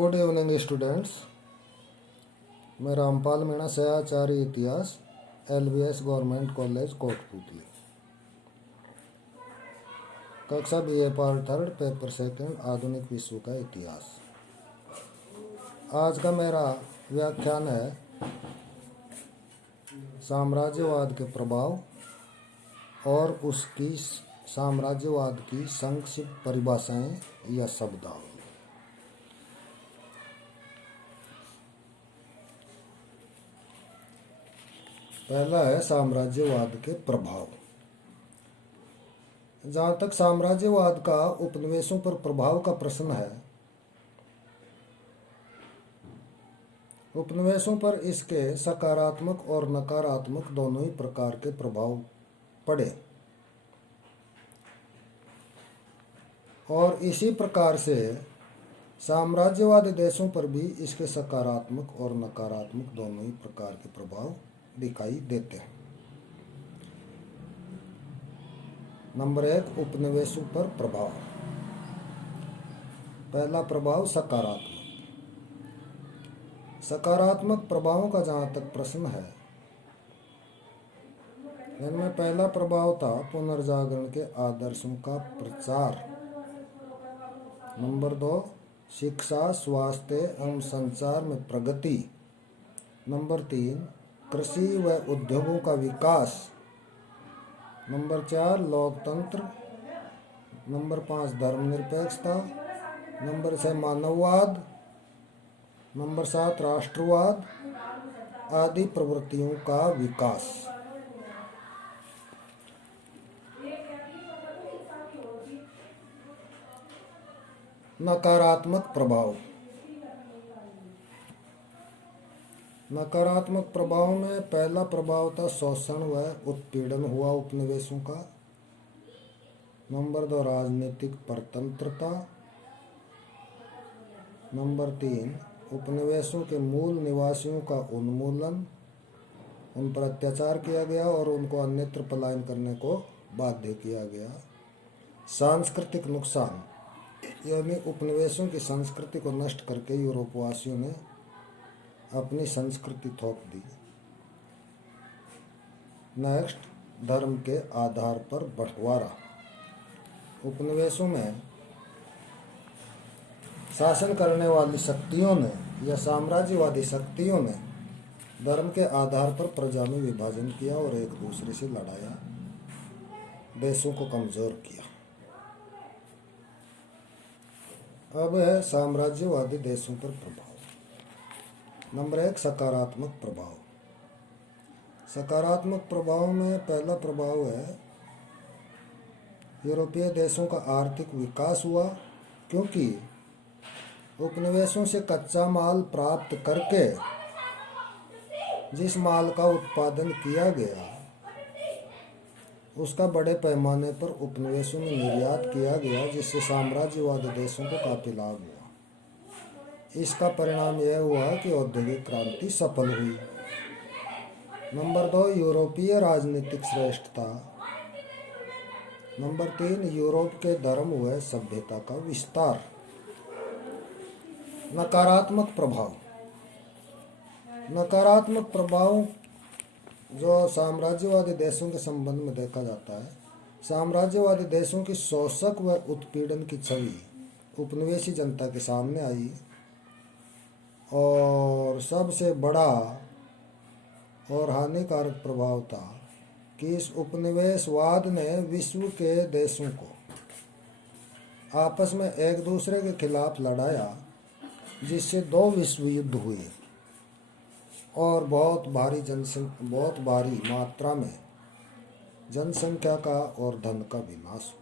Good evening students. मैं रामपाल मीणा सहआचार्य इतिहास LBS government college Kotputli, कक्षा BA पार्ट 3 पेपर 2 आधुनिक विश्व का इतिहास। आज का मेरा व्याख्यान है साम्राज्यवाद के प्रभाव और उसकी साम्राज्यवाद की संक्षिप्त परिभाषाएं या शब्दावली। पहला है साम्राज्यवाद के प्रभाव। जहाँ तक साम्राज्यवाद का उपनिवेशों पर प्रभाव का प्रश्न है, उपनिवेशों पर इसके सकारात्मक और नकारात्मक दोनों ही प्रकार के प्रभाव पड़े और इसी प्रकार से साम्राज्यवादी देशों पर भी इसके सकारात्मक और नकारात्मक दोनों ही प्रकार के प्रभाव दिखाई देते हैं। नंबर 1, उपनिवेशों पर प्रभाव। पहला प्रभाव सकारात्मक। सकारात्मक प्रभावों का जहाँ तक प्रश्न है, इनमें पहला प्रभाव था पुनर्जागरण के आदर्शों का प्रचार। नंबर 2, शिक्षा, स्वास्थ्य एवं संचार में प्रगति। नंबर 3, कृषि व उद्योगों का विकास। नंबर 4, लोकतंत्र। नंबर 5, धर्मनिरपेक्षता। नंबर 6, मानववाद। नंबर 7, राष्ट्रवाद आदि प्रवृत्तियों का विकास। नकारात्मक प्रभाव। नकारात्मक प्रभाव में पहला प्रभाव था शोषण व उत्पीड़न हुआ उपनिवेशों का। नंबर 2, राजनीतिक परतंत्रता। नंबर 3, उपनिवेशों के मूल निवासियों का उन्मूलन, उन पर अत्याचार किया गया और उनको अन्यत्र पलायन करने को बाध्य किया गया। सांस्कृतिक नुकसान, यानी उपनिवेशों की संस्कृति को नष्ट करके यूरोपवासियों ने अपनी संस्कृति थोप दी। नेक्स्ट, धर्म के आधार पर बंटवारा। उपनिवेशों में शासन करने वाली शक्तियों ने या साम्राज्यवादी शक्तियों ने धर्म के आधार पर प्रजा में विभाजन किया और एक दूसरे से लड़ाया, देशों को कमजोर किया। अब है साम्राज्यवादी देशों पर प्रभाव। नंबर 1, सकारात्मक प्रभाव। सकारात्मक प्रभाव में पहला प्रभाव है यूरोपीय देशों का आर्थिक विकास हुआ, क्योंकि उपनिवेशों से कच्चा माल प्राप्त करके जिस माल का उत्पादन किया गया उसका बड़े पैमाने पर उपनिवेशों में निर्यात किया गया, जिससे साम्राज्यवादी देशों को काफी लाभ हुआ। इसका परिणाम यह हुआ कि औद्योगिक क्रांति सफल हुई। नंबर 2, यूरोपीय राजनीतिक श्रेष्ठता। नंबर 3, यूरोप के धर्म व सभ्यता का विस्तार। नकारात्मक प्रभाव। नकारात्मक प्रभाव जो साम्राज्यवादी देशों के संबंध में देखा जाता है, साम्राज्यवादी देशों की शोषक व उत्पीड़न की छवि उपनिवेशी जनता के सामने आई और सबसे बड़ा और हानिकारक प्रभाव था कि इस उपनिवेशवाद ने विश्व के देशों को आपस में एक दूसरे के खिलाफ लड़ाया, जिससे 2 विश्व युद्ध हुए और बहुत भारी मात्रा में जनसंख्या का और धन का विनाश हुआ।